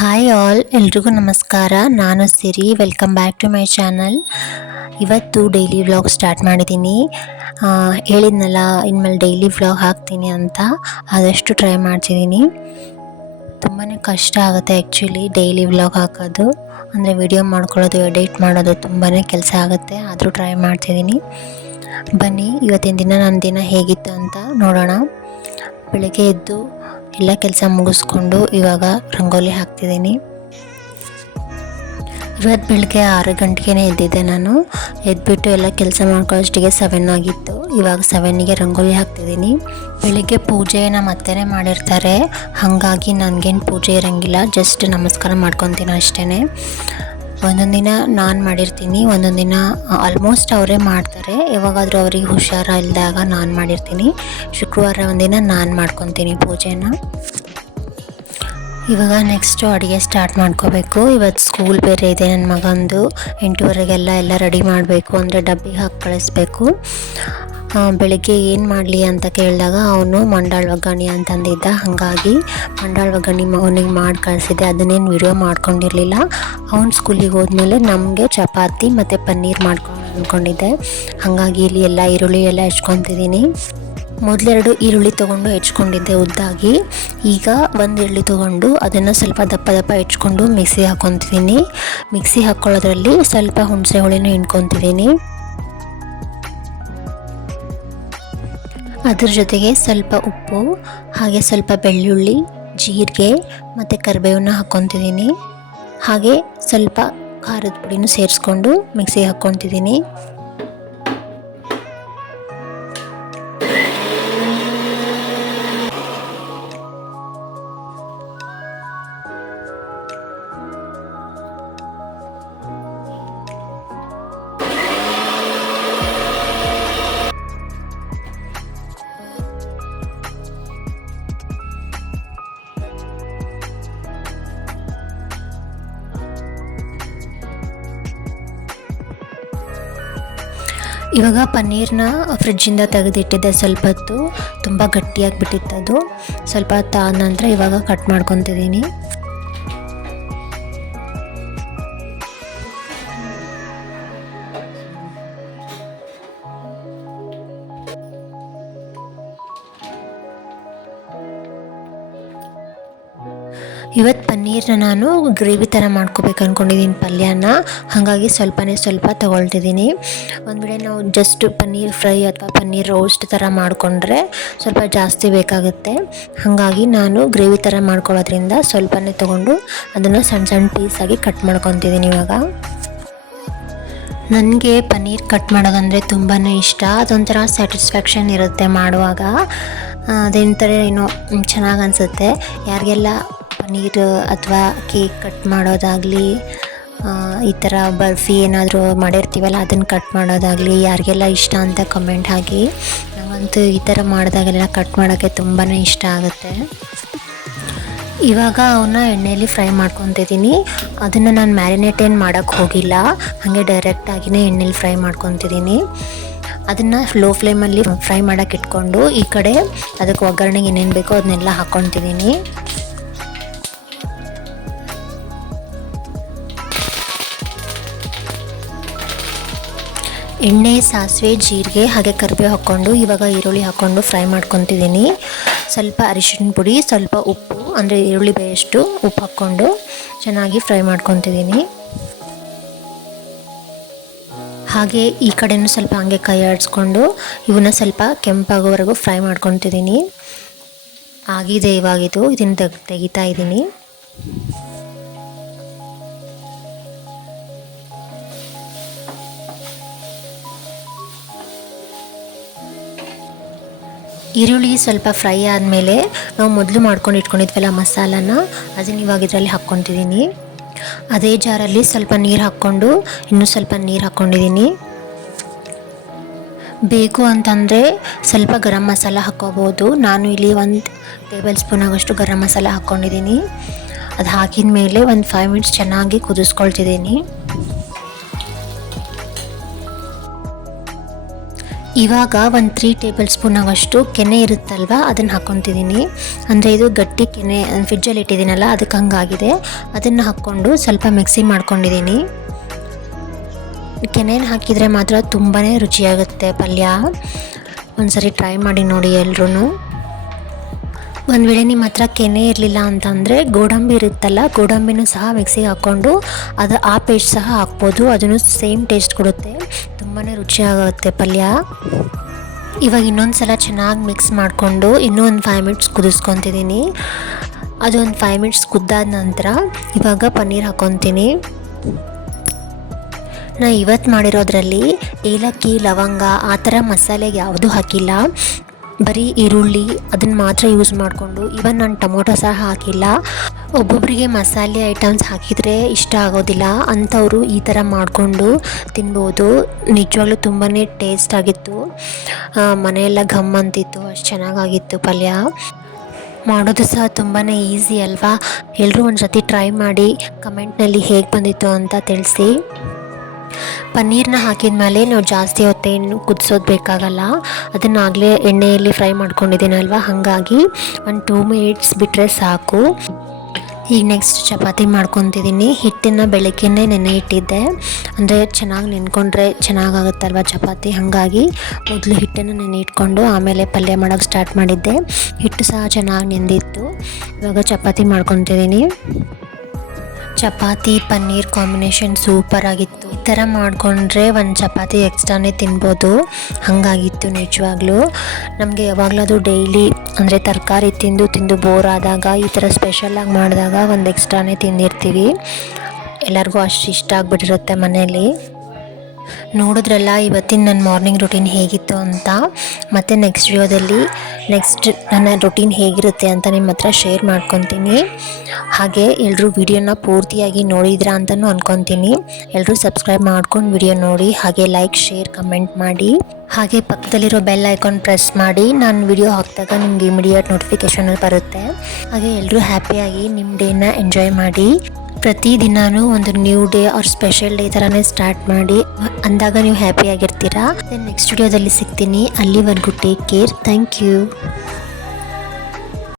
Hi all ಎಲ್ರಿಗೂ ನಮಸ್ಕಾರ. ನಾನು Siri. Welcome back to my channel ಇವತ್ತು ಡೈಲಿ ವ್ಲಾಗ್ ಸ್ಟಾರ್ಟ್ ಮಾಡಿದ್ದೀನಿ. ಹೇಳಿದ್ನಲ್ಲ, ಇನ್ಮೇಲೆ ಡೈಲಿ ವ್ಲಾಗ್ ಹಾಕ್ತೀನಿ ಅಂತ. ಆದಷ್ಟು ಟ್ರೈ ಮಾಡ್ತಿದ್ದೀನಿ. ತುಂಬಾ ಕಷ್ಟ ಆಗುತ್ತೆ ಆ್ಯಕ್ಚುಲಿ ಡೈಲಿ ವ್ಲಾಗ್ ಹಾಕೋದು. ಅಂದರೆ ವಿಡಿಯೋ ಮಾಡ್ಕೊಳ್ಳೋದು ಎಡಿಟ್ ಮಾಡೋದು ತುಂಬಾ ಕೆಲಸ ಆಗುತ್ತೆ. ಆದರೂ ಟ್ರೈ ಮಾಡ್ತಿದ್ದೀನಿ. ಬನ್ನಿ, ಇವತ್ತಿನ ದಿನ ನನ್ನ ದಿನ ಹೇಗಿತ್ತು ಅಂತ ನೋಡೋಣ. ಬೆಳಗ್ಗೆ ಎದ್ದು ಎಲ್ಲ ಕೆಲಸ ಮುಗಿಸ್ಕೊಂಡು ಇವಾಗ ರಂಗೋಲಿ ಹಾಕ್ತಿದ್ದೀನಿ. ಇವತ್ತು ಬೆಳಗ್ಗೆ ಆರು ಗಂಟೆಗೆ ಎದ್ದಿದ್ದೆ ನಾನು. ಎದ್ಬಿಟ್ಟು ಎಲ್ಲ ಕೆಲಸ ಮಾಡ್ಕೊಳ್ಳೋಷ್ಟಿಗೆ ಸೆವೆನ್ ಆಗಿತ್ತು. ಇವಾಗ ಸೆವೆನ್ನಿಗೆ ರಂಗೋಲಿ ಹಾಕ್ತಿದ್ದೀನಿ. ಬೆಳಿಗ್ಗೆ ನಮ್ಮ ಅತ್ತೆನೇ ಮಾಡಿರ್ತಾರೆ. ಹಾಗಾಗಿ ನನಗೇನು ಪೂಜೆ ಇರೋಂಗಿಲ್ಲ. ಜಸ್ಟ್ ನಮಸ್ಕಾರ ಮಾಡ್ಕೊತೀನಿ ಅಷ್ಟೇ ಒಂದೊಂದು ದಿನ ನಾನು ಮಾಡಿರ್ತೀನಿ, ಒಂದೊಂದು ದಿನ ಆಲ್ಮೋಸ್ಟ್ ಅವರೇ ಮಾಡ್ತಾರೆ. ಯಾವಾಗಾದರೂ ಅವ್ರಿಗೆ ಹುಷಾರ ಇಲ್ಲದಾಗ ನಾನು ಮಾಡಿರ್ತೀನಿ. ಶುಕ್ರವಾರ ಒಂದಿನ ನಾನು ಮಾಡ್ಕೊತೀನಿ ಪೂಜೆನ. ಇವಾಗ ನೆಕ್ಸ್ಟು ಅಡುಗೆ ಸ್ಟಾರ್ಟ್ ಮಾಡ್ಕೋಬೇಕು. ಇವತ್ತು ಸ್ಕೂಲ್ ಬೇರೆ ಇದೆ ನನ್ನ ಮಗಂದು. ಎಂಟೂವರೆಗೆಲ್ಲ ಎಲ್ಲ ರೆಡಿ ಮಾಡಬೇಕು, ಅಂದರೆ ಡಬ್ಬಿಗೆ ಹಾಕಿ ಕಳಿಸ್ಬೇಕು. ಬೆಳಿಗ್ಗೆ ಏನು ಮಾಡಲಿ ಅಂತ ಕೇಳಿದಾಗ ಅವನು ಮಂಡಾಳ ಒಗ್ಗರಣೆ ಅಂತಂದಿದ್ದ. ಹಾಗಾಗಿ ಮಂಡಾಳ ಒಗ್ಗರಣೆ ಅವನಿಗೆ ಮಾಡಿ ಕಳಿಸಿದೆ ಅದನ್ನೇನು ವಿಡಿಯೋ ಮಾಡ್ಕೊಂಡಿರಲಿಲ್ಲ. ಅವ್ನು ಸ್ಕೂಲಿಗೆ ಹೋದ್ಮೇಲೆ ನಮಗೆ ಚಪಾತಿ ಮತ್ತು ಪನ್ನೀರ್ ಮಾಡ್ಕೊಂಡು ಅಂದ್ಕೊಂಡಿದ್ದೆ ಹಾಗಾಗಿ ಇಲ್ಲಿ ಎಲ್ಲ ಈರುಳ್ಳಿ ಎಲ್ಲ ಹೆಚ್ಕೊತಿದ್ದೀನಿ. ಮೊದಲೆರಡು ಈರುಳ್ಳಿ ತೊಗೊಂಡು ಹೆಚ್ಕೊಂಡಿದ್ದೆ ಉದ್ದಾಗಿ. ಈಗ ಒಂದು ಈರುಳ್ಳಿ ತೊಗೊಂಡು ಅದನ್ನು ಸ್ವಲ್ಪ ದಪ್ಪ ದಪ್ಪ ಹೆಚ್ಕೊಂಡು ಮಿಕ್ಸಿ ಹಾಕ್ಕೊತಿದ್ದೀನಿ ಮಿಕ್ಸಿ ಹಾಕ್ಕೊಳ್ಳೋದ್ರಲ್ಲಿ ಸ್ವಲ್ಪ ಹುಣಸೆ ಹುಳಿನೂ ಹಿಂಡ್ಕೊತಿದ್ದೀನಿ. ಅದ್ರ ಜೊತೆಗೆ ಸ್ವಲ್ಪ ಉಪ್ಪು, ಹಾಗೆ ಸ್ವಲ್ಪ ಬೆಳ್ಳುಳ್ಳಿ, ಜೀರಿಗೆ ಮತ್ತು ಕರಿಬೇವನ್ನ ಹಾಕ್ಕೊತಿದ್ದೀನಿ. ಹಾಗೆ ಸ್ವಲ್ಪ ಖಾರದ ಪುಡಿನೂ ಸೇರಿಸ್ಕೊಂಡು ಮಿಕ್ಸಿಗೆ ಹಾಕ್ಕೊತಿದ್ದೀನಿ. ಇವಾಗ ಪನ್ನೀರ್ನ ಫ್ರಿಡ್ಜಿಂದ ತೆಗೆದಿಟ್ಟಿದ್ದೆ ಸ್ವಲ್ಪ ಹೊತ್ತು ತುಂಬ ಗಟ್ಟಿಯಾಗಿ ಬಿಟ್ಟಿತ್ತದು ಸ್ವಲ್ಪ ಹೊತ್ತು ಆದ ನಂತರ ಇವಾಗ ಕಟ್ ಮಾಡ್ಕೊತಿದ್ದೀನಿ. ಇವತ್ತು ಪನ್ನೀರ್ನ ನಾನು ಗ್ರೇವಿ ಥರ ಮಾಡ್ಕೋಬೇಕು ಅಂದ್ಕೊಂಡಿದ್ದೀನಿ ಪಲ್ಯನ. ಹಾಗಾಗಿ ಸ್ವಲ್ಪನೇ ಸ್ವಲ್ಪ ತೊಗೊಳ್ತಿದ್ದೀನಿ. ಒಂದು ವೇಳೆ ನಾವು ಜಸ್ಟ್ ಪನ್ನೀರ್ ಫ್ರೈ ಅಥವಾ ಪನ್ನೀರ್ ರೋಸ್ಟ್ ಥರ ಮಾಡಿಕೊಂಡ್ರೆ ಸ್ವಲ್ಪ ಜಾಸ್ತಿ ಬೇಕಾಗುತ್ತೆ. ಹಾಗಾಗಿ ನಾನು ಗ್ರೇವಿ ಥರ ಮಾಡ್ಕೊಳ್ಳೋದ್ರಿಂದ ಸ್ವಲ್ಪನೇ ತೊಗೊಂಡು ಅದನ್ನು ಸಣ್ಣ ಸಣ್ಣ ಪೀಸಾಗಿ ಕಟ್ ಮಾಡ್ಕೊತಿದ್ದೀನಿ ಇವಾಗ. ನನಗೆ ಪನ್ನೀರ್ ಕಟ್ ಮಾಡೋದಂದರೆ ತುಂಬಾ ಇಷ್ಟ. ಅದೊಂಥರ ಸ್ಯಾಟಿಸ್ಫ್ಯಾಕ್ಷನ್ ಇರುತ್ತೆ ಮಾಡುವಾಗ. ಅದೊಂಥರ ಏನೋ ಚೆನ್ನಾಗಿ ಅನಿಸುತ್ತೆ. ಯಾರಿಗೆಲ್ಲ ಪನ್ನೀರ್ ಅಥವಾ ಕೇಕ್ ಕಟ್ ಮಾಡೋದಾಗಲಿ ಈ ಥರ ಬರ್ಫಿ ಏನಾದರೂ ಮಾಡಿರ್ತೀವಲ್ಲ, ಅದನ್ನು ಕಟ್ ಮಾಡೋದಾಗಲಿ, ಯಾರಿಗೆಲ್ಲ ಇಷ್ಟ ಅಂತ ಕಮೆಂಟ್ ಹಾಕಿ. ನಾವಂತೂ ಈ ಥರ ಮಾಡಿದಾಗೆಲ್ಲ ಕಟ್ ಮಾಡೋಕ್ಕೆ ತುಂಬಾ ಇಷ್ಟ ಆಗುತ್ತೆ. ಇವಾಗ ಅವನ್ನ ಎಣ್ಣೆಯಲ್ಲಿ ಫ್ರೈ ಮಾಡ್ಕೊತಿದ್ದೀನಿ. ಅದನ್ನು ನಾನು ಮ್ಯಾರಿನೇಟ್ ಏನು ಮಾಡೋಕ್ಕೆ ಹೋಗಿಲ್ಲ. ಹಾಗೆ ಡೈರೆಕ್ಟಾಗಿಯೇ ಎಣ್ಣೆಲಿ ಫ್ರೈ ಮಾಡ್ಕೊತಿದ್ದೀನಿ. ಅದನ್ನು ಲೋ ಫ್ಲೇಮಲ್ಲಿ ಫ್ರೈ ಮಾಡೋಕೆ ಇಟ್ಕೊಂಡು, ಈ ಕಡೆ ಅದಕ್ಕೆ ಒಗ್ಗರಣೆಗೆ ಏನೇನು ಬೇಕೋ ಅದನ್ನೆಲ್ಲ ಹಾಕ್ಕೊತಿದ್ದೀನಿ ಎಣ್ಣೆ, ಸಾಸಿವೆ, ಜೀರಿಗೆ ಹಾಗೆ ಕರಿಬೇವು ಹಾಕ್ಕೊಂಡು, ಇವಾಗ ಈರುಳ್ಳಿ ಹಾಕ್ಕೊಂಡು ಫ್ರೈ ಮಾಡ್ಕೊತಿದ್ದೀನಿ. ಸ್ವಲ್ಪ ಅರಿಶಿಣ ಪುಡಿ, ಸ್ವಲ್ಪ ಉಪ್ಪು, ಅಂದರೆ ಈರುಳ್ಳಿ ಬೇಯಷ್ಟು ಉಪ್ಪು ಹಾಕ್ಕೊಂಡು ಚೆನ್ನಾಗಿ ಫ್ರೈ ಮಾಡ್ಕೊತಿದ್ದೀನಿ. ಹಾಗೆ ಈ ಕಡೆಯೂ ಸ್ವಲ್ಪ ಹಾಗೆ ಕೈ ಆಡಿಸ್ಕೊಂಡು, ಇವನ್ನ ಸ್ವಲ್ಪ ಕೆಂಪಾಗೋವರೆಗೂ ಫ್ರೈ ಮಾಡ್ಕೊತಿದ್ದೀನಿ. ಆಗಿದೆ ಇವಾಗಿದು, ಇದನ್ನು ತೆಗ್, ತೆಗಿತಾ ಇದ್ದೀನಿ. ಈರುಳ್ಳಿ ಸ್ವಲ್ಪ ಫ್ರೈ ಆದಮೇಲೆ ನಾವು ಮೊದಲು ಮಾಡ್ಕೊಂಡು ಇಟ್ಕೊಂಡಿದ್ವಲ್ಲ ಮಸಾಲಾನ, ಅದನ್ನ ಇವಾಗ ಇದರಲ್ಲಿ ಹಾಕ್ಕೊತಿದ್ದೀನಿ ಅದೇ ಜಾರಲ್ಲಿ ಸ್ವಲ್ಪ ನೀರು ಹಾಕ್ಕೊಂಡು, ಇನ್ನೂ ಸ್ವಲ್ಪ ನೀರು ಹಾಕ್ಕೊಂಡಿದ್ದೀನಿ ಬೇಕು ಅಂತಂದರೆ ಸ್ವಲ್ಪ ಗರಂ ಮಸಾಲ ಹಾಕ್ಕೋಬೋದು. ನಾನು ಇಲ್ಲಿ ಒಂದು ಟೇಬಲ್ ಸ್ಪೂನ್ ಆಗೋಷ್ಟು ಗರಂ ಮಸಾಲ ಹಾಕ್ಕೊಂಡಿದ್ದೀನಿ ಅದು ಹಾಕಿದ ಮೇಲೆ ಒಂದು ಫೈವ್ ಮಿನಿಟ್ಸ್ ಚೆನ್ನಾಗಿ ಕುದಿಸ್ಕೊಳ್ತಿದ್ದೀನಿ ಇವಾಗ ಒಂದು ತ್ರೀ ಟೇಬಲ್ ಸ್ಪೂನ್ ಆಗೋಷ್ಟು ಕೆನೆ ಇರುತ್ತಲ್ವ? ಅದನ್ನು ಹಾಕ್ಕೊತಿದ್ದೀನಿ ಅಂದರೆ ಇದು ಗಟ್ಟಿ ಕೆನೆ ಫ್ರಿಜ್ಜಲ್ಲಿ ಇಟ್ಟಿದ್ದೀನಲ್ಲ ಅದಕ್ಕೆ ಹಂಗಾಗಿದೆ. ಅದನ್ನು ಹಾಕ್ಕೊಂಡು ಸ್ವಲ್ಪ ಮಿಕ್ಸಿ ಮಾಡ್ಕೊಂಡಿದ್ದೀನಿ ಕೆನೆನ ಹಾಕಿದರೆ ಮಾತ್ರ ತುಂಬಾ ರುಚಿಯಾಗುತ್ತೆ ಪಲ್ಯ. ಒಂದ್ಸರಿ ಟ್ರೈ ಮಾಡಿ ನೋಡಿ ಎಲ್ರೂ ಒಂದು ವೇಳೆ ನಿಮ್ಮ ಹತ್ರ ಕೆನೆ ಇರಲಿಲ್ಲ ಅಂತಂದರೆ ಗೋಡಂಬಿ ಇರುತ್ತಲ್ಲ, ಗೋಡಂಬಿನೂ ಸಹ ಮಿಕ್ಸಿಗೆ ಹಾಕ್ಕೊಂಡು ಅದು ಆ ಪೇಸ್ಟ್ ಸಹ ಹಾಕ್ಬೋದು. ಅದನ್ನು ಸೇಮ್ ಟೇಸ್ಟ್ ಕೊಡುತ್ತೆ. ತುಂಬಾ ರುಚಿಯಾಗುತ್ತೆ ಪಲ್ಯ. ಇವಾಗ ಇನ್ನೊಂದು ಸಲ ಚೆನ್ನಾಗಿ ಮಿಕ್ಸ್ ಮಾಡಿಕೊಂಡು ಇನ್ನೂ ಒಂದು ಫೈವ್ ಮಿನಿಟ್ಸ್ ಕುದಿಸ್ಕೊತಿದ್ದೀನಿ ಅದು ಒಂದು ಫೈವ್ ಮಿನಿಟ್ಸ್ ಕುದ್ದಾದ ನಂತರ ಇವಾಗ ಪನ್ನೀರ್ ಹಾಕ್ಕೊತೀನಿ ನಾ ಇವತ್ತು ಮಾಡಿರೋದ್ರಲ್ಲಿ ಏಲಕ್ಕಿ, ಲವಂಗ, ಆ ಥರ ಮಸಾಲೆಗೆ ಯಾವುದು ಹಾಕಿಲ್ಲ. ಬರೀ ಈರುಳ್ಳಿ ಅದನ್ನು ಮಾತ್ರ ಯೂಸ್ ಮಾಡಿಕೊಂಡು ಇವನ್ ನಾನು ಟೊಮೊಟೊ ಸಹ ಹಾಕಿಲ್ಲ. ಒಬ್ಬೊಬ್ಬರಿಗೆ ಮಸಾಲೆ ಐಟಮ್ಸ್ ಹಾಕಿದರೆ ಇಷ್ಟ ಆಗೋದಿಲ್ಲ. ಅಂಥವರು ಈ ಥರ ಮಾಡಿಕೊಂಡು ತಿನ್ಬೋದು. ನಿಜವಾಗ್ಲೂ ತುಂಬಾ ಟೇಸ್ಟ್ ಆಗಿತ್ತು. ಮನೆಯೆಲ್ಲ ಘಮ್ ಅಂತಿತ್ತು. ಅಷ್ಟು ಚೆನ್ನಾಗಾಗಿತ್ತು ಪಲ್ಯ. ಮಾಡೋದು ಸಹ ತುಂಬಾ ಈಸಿ ಅಲ್ವಾ? ಎಲ್ಲರೂ ಒಂದು ಸತಿ ಟ್ರೈ ಮಾಡಿ ಕಮೆಂಟ್ನಲ್ಲಿ ಹೇಗೆ ಬಂದಿತ್ತು ಅಂತ ತಿಳಿಸಿ. ಪನ್ನೀರ್ನ ಹಾಕಿದ ಮೇಲೆ ನಾವು ಜಾಸ್ತಿ ಹೊತ್ತೇನು ಕುದಿಸೋದು ಬೇಕಾಗಲ್ಲ. ಅದನ್ನಾಗಲೇ ಎಣ್ಣೆಯಲ್ಲಿ ಫ್ರೈ ಮಾಡ್ಕೊಂಡಿದ್ದೀನಲ್ವ? ಹಾಗಾಗಿ ಒಂದು ಟೂ ಮಿನಿಟ್ಸ್ ಬಿಟ್ಟರೆ ಸಾಕು. ಈಗ ನೆಕ್ಸ್ಟ್ ಚಪಾತಿ ಮಾಡ್ಕೊತಿದ್ದೀನಿ ಹಿಟ್ಟನ್ನು ಬೆಳಗ್ಗೆನೇ ನೆನೆ ಇಟ್ಟಿದ್ದೆ ಅಂದರೆ ಚೆನ್ನಾಗಿ ನೆನ್ಕೊಂಡ್ರೆ ಚೆನ್ನಾಗಾಗುತ್ತಲ್ವ ಚಪಾತಿ? ಹಾಗಾಗಿ ಮೊದಲು ಹಿಟ್ಟನ್ನು ನೆನೆ ಇಟ್ಕೊಂಡು ಆಮೇಲೆ ಪಲ್ಯ ಮಾಡೋಕ್ಕೆ ಸ್ಟಾರ್ಟ್ ಮಾಡಿದ್ದೆ. ಹಿಟ್ಟು ಸಹ ಚೆನ್ನಾಗಿ ನೆಂದಿತ್ತು. ಇವಾಗ ಚಪಾತಿ ಮಾಡ್ಕೊತಿದ್ದೀನಿ ಚಪಾತಿ, ಪನ್ನೀರ್ ಕಾಂಬಿನೇಷನ್ ಸೂಪರ್ ಆಗಿತ್ತು. ಈ ಥರ ಮಾಡಿಕೊಂಡ್ರೆ ಒಂದು ಚಪಾತಿ ಎಕ್ಸ್ಟ್ರಾನೇ ತಿನ್ಬೋದು. ಹಾಗಾಗಿತ್ತು ನಿಜವಾಗ್ಲೂ. ನಮಗೆ ಯಾವಾಗಲಾದರೂ ಡೈಲಿ ಅಂದರೆ ತರಕಾರಿ ತಿಂದು ತಿಂದು ಬೋರ್ ಆದಾಗ ಈ ಥರ ಸ್ಪೆಷಲಾಗಿ ಮಾಡಿದಾಗ ಒಂದು ಎಕ್ಸ್ಟ್ರಾನೇ ತಿಂದಿರ್ತೀವಿ. ಎಲ್ಲರಿಗೂ ಅಷ್ಟು ಇಷ್ಟ ಆಗಿಬಿಟ್ಟಿರುತ್ತೆ ಮನೇಲಿ. ನೋಡಿದ್ರಲ್ಲ, ಇವತ್ತಿನ ನನ್ನ ಮಾರ್ನಿಂಗ್ ರುಟೀನ್ ಹೇಗಿತ್ತು ಅಂತ. ಮತ್ತು ನೆಕ್ಸ್ಟ್ ವಿಡಿಯೋದಲ್ಲಿ ನೆಕ್ಸ್ಟ್ ನನ್ನ ರುಟೀನ್ ಹೇಗಿರುತ್ತೆ ಅಂತ ನಿಮ್ಮ ಹತ್ರ ಶೇರ್ ಮಾಡ್ಕೊತೀನಿ. ಹಾಗೆ ಎಲ್ಲರೂ ವಿಡಿಯೋನ ಪೂರ್ತಿಯಾಗಿ ನೋಡಿದ್ರಾ ಅಂತಲೂ ಅಂದ್ಕೊತೀನಿ ಎಲ್ಲರೂ ಸಬ್ಸ್ಕ್ರೈಬ್ ಮಾಡ್ಕೊಂಡು ವಿಡಿಯೋ ನೋಡಿ, ಹಾಗೆ ಲೈಕ್ ಶೇರ್ ಕಮೆಂಟ್ ಮಾಡಿ. ಹಾಗೆ ಪಕ್ಕದಲ್ಲಿರೋ ಬೆಲ್ ಐಕಾನ್ ಪ್ರೆಸ್ ಮಾಡಿ, ನಾನು ವಿಡಿಯೋ ಹಾಕಿದಾಗ ನಿಮ್ಗೆ ಇಮಿಡಿಯೇಟ್ ನೋಟಿಫಿಕೇಷನ್ ಬರುತ್ತೆ. ಹಾಗೆ ಎಲ್ಲರೂ ಹ್ಯಾಪಿಯಾಗಿ ನಿಮ್ಮ ಡೇನ ಎಂಜಾಯ್ ಮಾಡಿ. ಪ್ರತಿದಿನಾನು ಒಂದು ನ್ಯೂ ಡೇ ಅವ್ರ ಸ್ಪೆಷಲ್ ಡೇ ಥರನೇ ಸ್ಟಾರ್ಟ್ ಮಾಡಿ, ಅಂದಾಗ ನೀವು ಹ್ಯಾಪಿಯಾಗಿರ್ತೀರಾ ನೆಕ್ಸ್ಟ್ ವಿಡಿಯೋದಲ್ಲಿ ಸಿಗ್ತೀನಿ. ಅಲ್ಲಿವರೆಗೂ ಟೇಕ್ ಕೇರ್ ಥ್ಯಾಂಕ್ ಯು